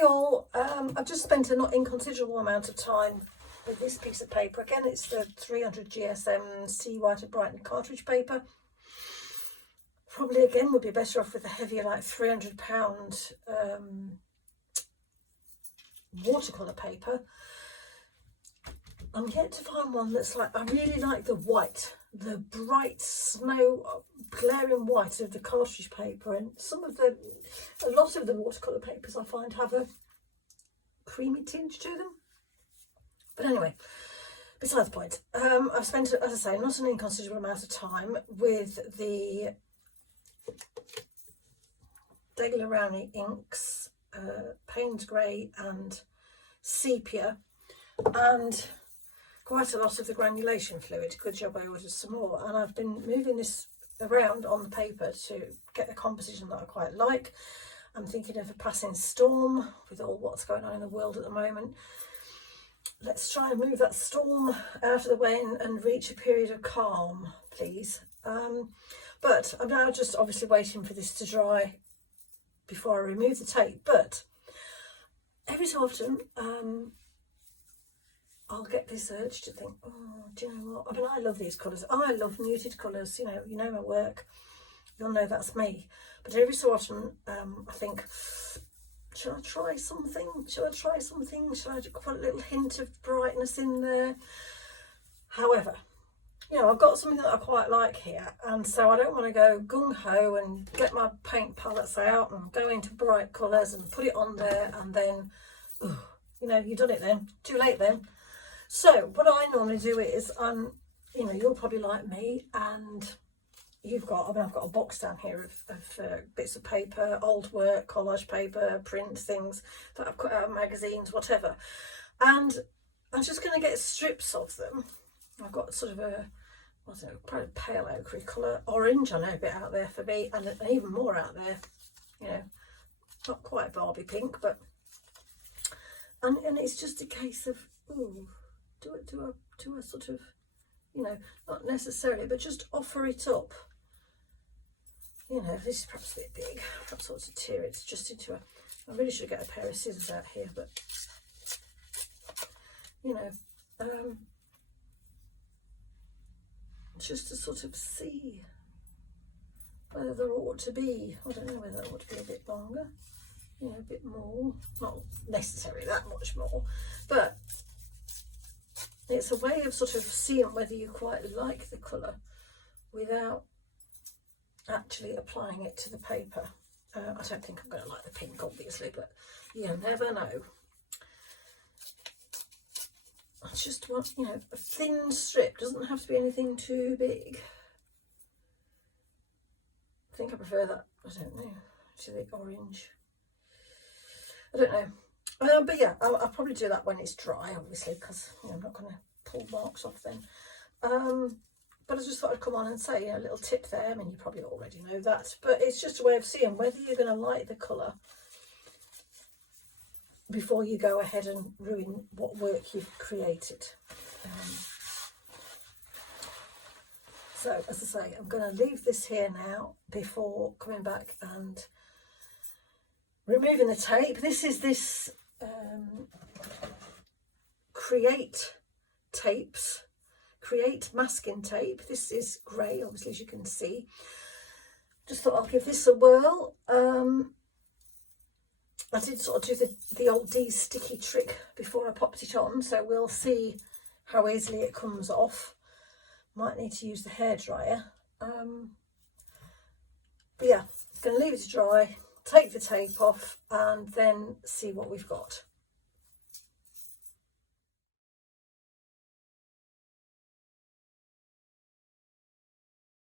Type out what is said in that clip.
Hi all, I've just spent a not inconsiderable amount of time with this piece of paper. Again, it's the 300 GSM Sea White and Brighton cartridge paper. Probably again would be better off with a heavier, like £300 watercolour paper. I'm yet to find one that's like, I really like the white, the bright snow glaring white of the cartridge paper, and a lot of the watercolour papers I find have a creamy tinge to them. But anyway, besides the point, I've spent, as I say, not an inconsiderable amount of time with the Daily Rowney inks, Payne's Grey and Sepia, and quite a lot of the granulation fluid. Good job I ordered some more, and I've been moving this around on the paper to get a composition that I quite like. I'm thinking of a passing storm with all what's going on in the world at the moment. Let's try and move that storm out of the way and reach a period of calm, please. But I'm now just obviously waiting for this to dry before I remove the tape. But every so often, I'll get this urge to think, oh, do you know what? I mean, I love these colours. I love muted colours. You know my work. You'll know that's me. But every so often, I think, should I try something? Should I try something? Should I put a little hint of brightness in there? However, I've got something that I quite like here, and so I don't want to go gung-ho and get my paint palettes out and go into bright colours and put it on there, and then, you've done it then. Too late then. So what I normally do is, you're probably like me, and I've got a box down here of bits of paper, old work, collage paper, print things that I've cut out of magazines, whatever. And I'm just going to get strips of them. I've got sort of probably pale ochre colour, orange, I know, a bit out there for me, and even more out there, not quite Barbie pink, but, and it's just a case of, do a sort of, not necessarily, but just offer it up. This is perhaps a bit big. Perhaps I ought to tear it just into I really should get a pair of scissors out here, but, just to sort of see whether there ought to be, I don't know whether there ought to be a bit longer, a bit more, not necessarily that much more, but it's a way of sort of seeing whether you quite like the colour without actually applying it to the paper. I don't think I'm going to like the pink, obviously, but you never know. I just want, a thin strip. Doesn't have to be anything too big. I think I prefer that, I don't know, to the orange. I don't know. But yeah, I'll probably do that when it's dry, obviously, because I'm not going to pull marks off then. But I just thought I'd come on and say a little tip there. I mean, you probably already know that, but it's just a way of seeing whether you're going to like the colour before you go ahead and ruin what work you've created. So, as I say, I'm going to leave this here now before coming back and removing the tape. This is this Create masking tape. This is grey, obviously, as you can see. Just thought I'll give this a whirl. I did sort of do the old de-sticky trick before I popped it on, so we'll see how easily it comes off. Might need to use the hairdryer. But yeah, going to leave it to dry, take the tape off, and then see what we've got.